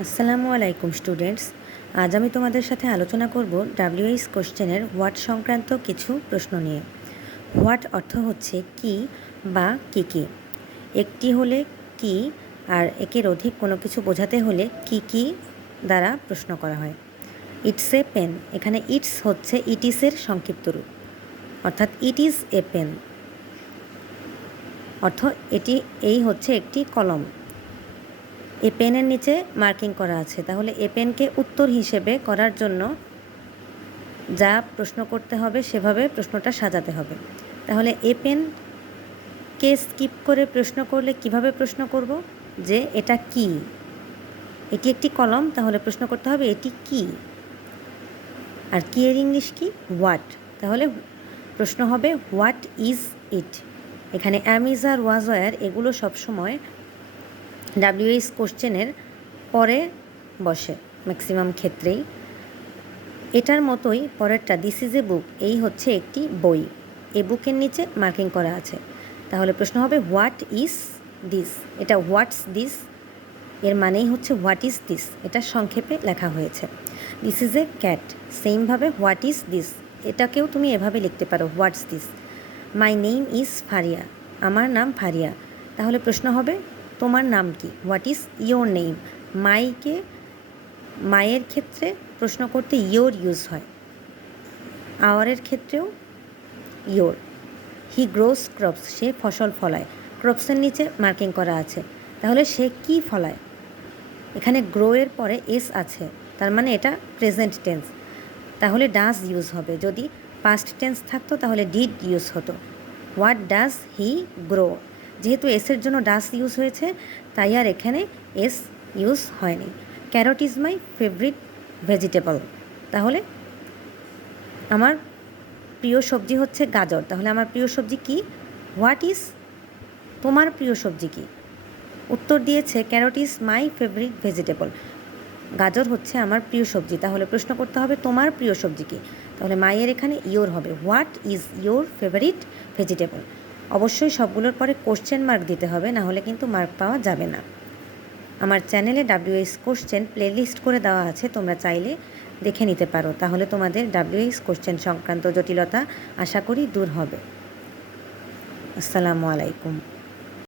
আসসালামু আলাইকুম স্টুডেন্টস। আজ আমি তোমাদের সাথে আলোচনা করব ডাব্লিউএইচ কোশ্চেনের হোয়াট সংক্রান্ত কিছু প্রশ্ন নিয়ে। হোয়াট অর্থ হচ্ছে কি বা কী কী। একটি হলে কি, আর একের অধিক কোনো কিছু বোঝাতে হলে কি দ্বারা প্রশ্ন করা হয়। ইটস এ পেন, এখানে ইটস হচ্ছে ইট ইসের সংক্ষিপ্ত রূপ, অর্থাৎ ইট ইজ এ পেন অর্থ এই হচ্ছে একটি কলম। এ পেনের নিচে মার্কিং করা আছে, তাহলে এ পেনকে উত্তর হিসেবে করার জন্য যা প্রশ্ন করতে হবে সেভাবে প্রশ্নটা সাজাতে হবে। তাহলে এ পেনকে স্কিপ করে প্রশ্ন করলে কিভাবে প্রশ্ন করব, যে এটা কি, এটি একটি কলম, তাহলে প্রশ্ন করতে হবে এটি কি। আর কি এর ইংলিশ কি, হোয়াট, তাহলে প্রশ্ন হবে হোয়াট ইজ ইট। এখানে am is R was were এগুলো সবসময় ডাব্লিউএইচ কোশ্চেনের পরে বসে ম্যাক্সিমাম ক্ষেত্রেই। এটার মতোই পরেরটা দিস ইজ এ বুক, এই হচ্ছে একটি বই, এ বুকের নিচে মার্কিং করা আছে। তাহলে প্রশ্ন হবে হোয়াট ইজ দিস, এটা হোয়াটস দিস এর মানেই হচ্ছে হোয়াট ইজ দিস, এটা সংক্ষেপে লেখা হয়েছে। দিস ইজ এ ক্যাট, সেমভাবে হোয়াট ইজ দিস এটাকেও তুমি এভাবে লিখতে পারো, what's this. My name is Faria, আমার নাম ফারিয়া, তাহলে প্রশ্ন হবে তোমার নাম কি, হোয়াট ইজ ইয়োর নেম। মায়ের ক্ষেত্রে প্রশ্ন করতে ইয়োর ইউজ হয়, আওয়ারের ক্ষেত্রেও ইয়োর। হি গ্রোস ক্রপস, সে ফসল ফলায়, ক্রপসের নিচে মার্কিং করা আছে, তাহলে সে কি ফলায়। এখানে গ্রো এর পরে এস আছে, তার মানে এটা প্রেজেন্ট টেন্স, তাহলে ডাজ ইউজ হবে। যদি পাস্ট টেন্স থাকতো তাহলে ডিড ইউজ হতো। হোয়াট ডাজ হি গ্রো, যেহেতু এসের জন্য ডাজ ইউজ হয়েছে তাই আর এখানে এস ইউজ হয়নি। Carrot is my favourite vegetable, তাহলে আমার প্রিয় সবজি হচ্ছে গাজর, তাহলে আমার প্রিয় সবজি কি, হোয়াট ইজ তোমার প্রিয় সবজি কি। উত্তর দিয়েছে carrot is my favourite vegetable, গাজর হচ্ছে আমার প্রিয় সবজি, তাহলে প্রশ্ন করতে হবে তোমার প্রিয় সবজি কি, তাহলে মায়ের এখানে ইয়োর হবে, what is your favourite vegetable. অবশ্যই সবগুলোর পরে কোশ্চেন মার্ক দিতে হবে, না হলে কিন্তু মার্ক পাওয়া যাবে না। আমার চ্যানেলে ডাব্লিউএইচ কোশ্চেন প্লেলিস্ট করে দেওয়া আছে, তোমরা চাইলে দেখে নিতে পারো, তাহলে তোমাদের ডাব্লিউএইচ কোশ্চেন সংক্রান্ত জটিলতা আশা করি দূর হবে। আসসালামু আলাইকুম।